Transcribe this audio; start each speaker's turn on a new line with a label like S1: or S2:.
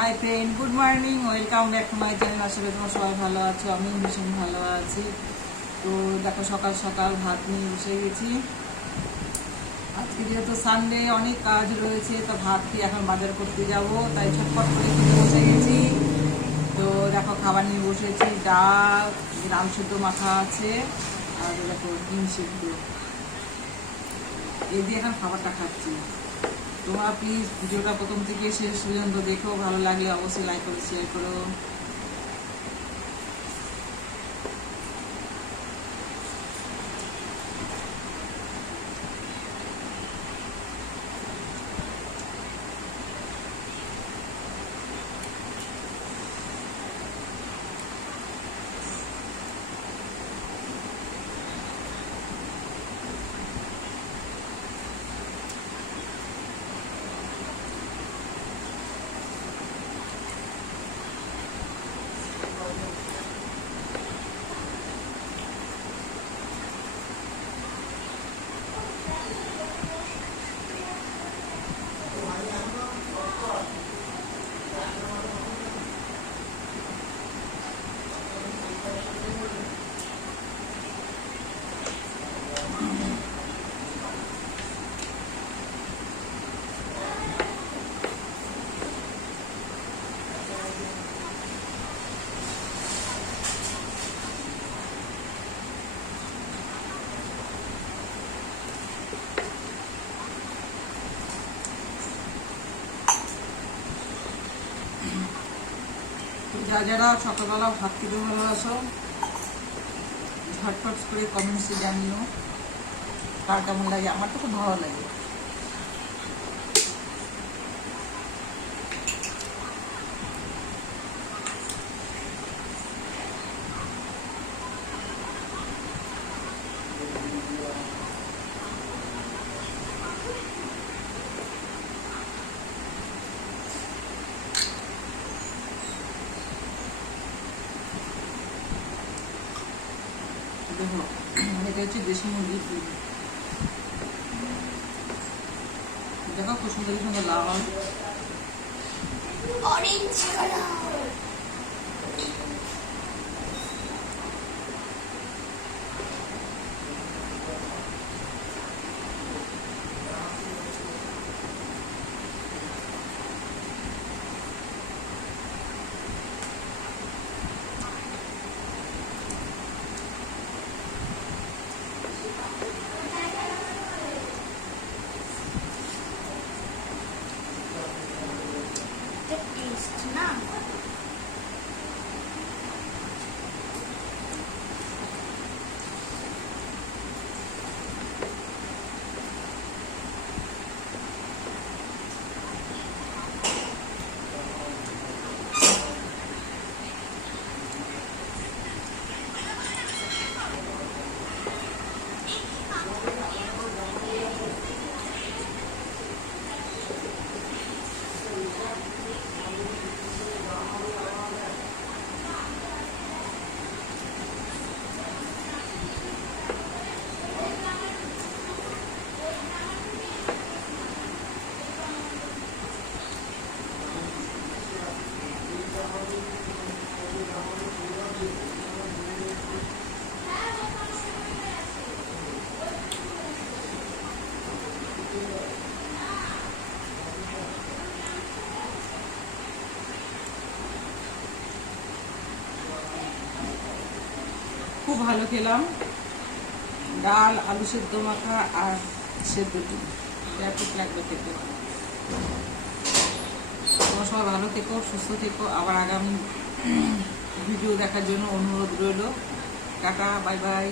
S1: Hi friend good morning welcome back to my channel আশা করি তোমরা সবাই ভালো আছো। আমি ভীষণ ভালো আছি। তো দেখো, সকাল সকাল ভাত নিয়ে বসে গেছি। আজকে যেহেতু সানডে অনেক কাজ রয়েছে, তো ভাত কি এখন বাজার করতে যাব? তাই ছটপট করে খেতে বসে গেছি। তো দেখো, খাবার নিয়ে বসেছি। ডাল রাম সিদ্ধ মাখা আছে, আর দেখো, ডিম সিদ্ধ। এই দিয়ে এখন খাবারটা খাচ্ছি। তোমরা প্লিজ ভিডিওটা প্রথম থেকে শেষ পর্যন্ত দেখো, ভালো লাগলে অবশ্যই লাইক করে শেয়ার করো। যা যারা সকালবেলা ভাত খেতে ভালোবাসো ঝটফট করে কমেন্টসে জানিও, কার কেমন লাগে, আমার তো খুব ভালো লাগে। দেখো এটা হচ্ছে দেশি মুরগির দুধ দেখো খুব সুন্দর সুন্দর লাল
S2: অরেঞ্জ কালার
S1: ভালো খেলাম। ডাল, আলু সেদ্ধ মাখা আর সেদ্ধ ডিম। ঠিক লাগবে খেতে। তোমার সবাই ভালো থেকো, সুস্থ থেকো। আবার আগামী ভিডিও দেখার জন্য অনুরোধ রইল। Tata, bye bye.